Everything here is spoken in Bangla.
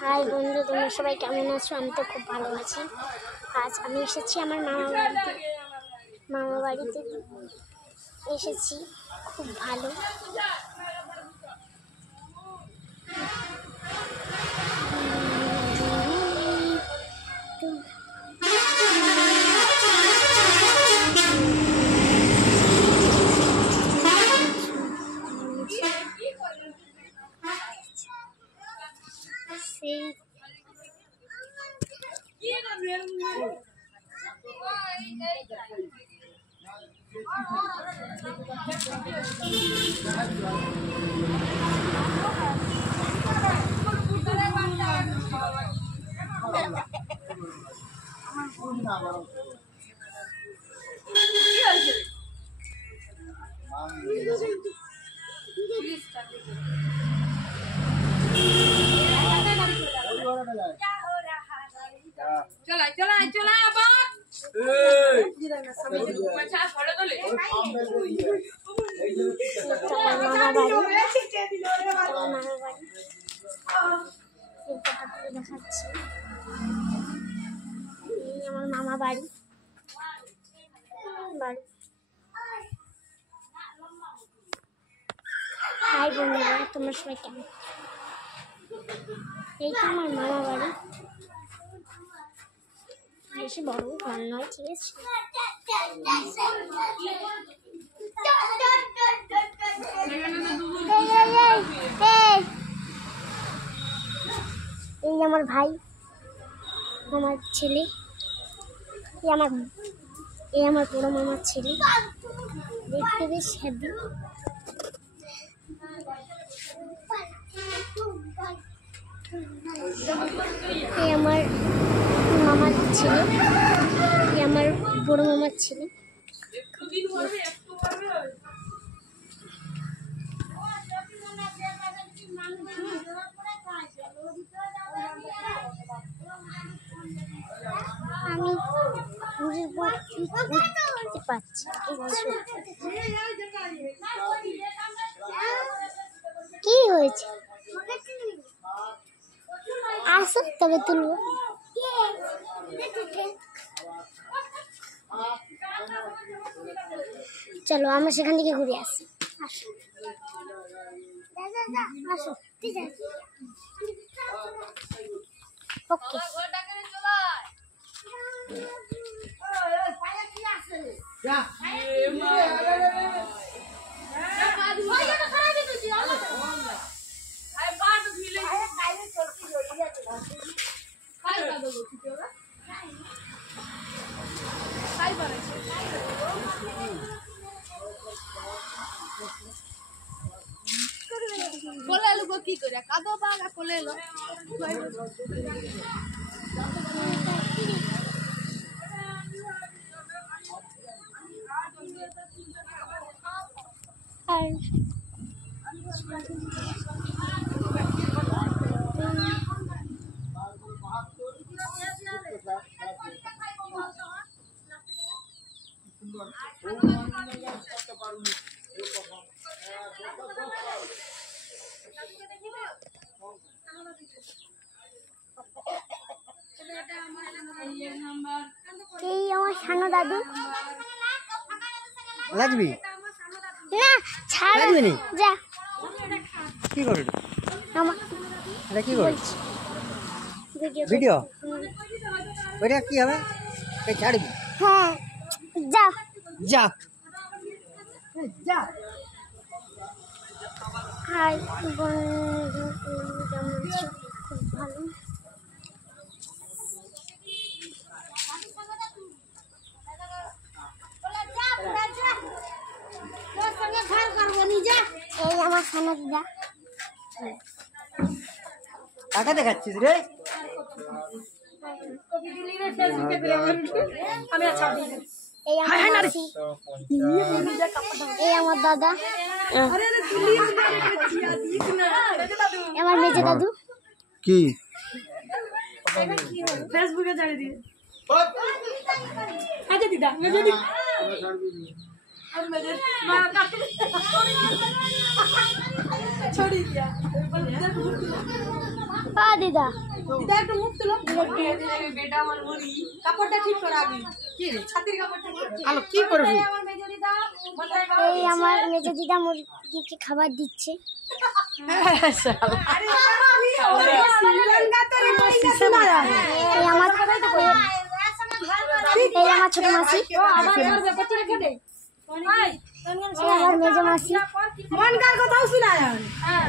হাই বন্ধু, তোমরা সবাই কেমন আছো? আমি তো খুব ভালো আছি। আজ আমি এসেছি আমার মামা বাড়িতে এসেছি, খুব ভালো। আমার মামা বাড়ি। হাই বন্ধুরা, তোমরা সবাই কেমন? এই তো আমার মামা বাড়ি, বেশি বড় ঘর নয়, ঠিক আছে? এই আমার ভাই, আমার ছেলে, এই আমার বড় মামার ছেলে, দেখতে বেশ হ্যাপি। এই আমার মামার ছেলে, এই আমার বড় মামার ছেলে। আমি বুঝতে পারছি কিছু। কি হয়েছে? আসো তবে তুলবো। চলো আমরা সেখান থেকে ঘুরে আসি। আসো আসো, ওকে। কোলে এলো কি করে? কাদো বাগা কোলে এলো। এই আমার সানো দাদু। লাগবি না, ছাড় লাগবি যা। কি করে আমার এটা কি করে ভিডিও ওইটা কি হবে? ছাড়বি? হ্যাঁ, যা যা যা। হাই বন্ধু, কেমন আছো? খুব ভালো। এই আমার সানো দিদা। কাকা দেখাচ্ছিস রে? এই আমার মাসি, এই আমার দাদা, আমার মেজে দাদু। কি ফেসবুকে ছাড়ে দিয়ে আচ্ছা দিদা মেজে দি আর মেজে মা কাটে ছড়ি দিয়া দিদা দিদা একটু মুখ তুলো বেটা আমার বলি কাপড়টা ঠিক করে আগে কি রে ছাতির কাপড়টা আলো কি করবি আমার মেজো দিদা এই আমার মেজো দিদা মুরগিকে খাবার দিচ্ছে। আরে আমি লঙ্কা তোরে কইনা শোনা যায় এই আমার ছোট মাসি, আবার করবে কচি রেখে দে ভাই এই আমার মেজো মাসি। মন কার কথাও শোনা যায় হ্যাঁ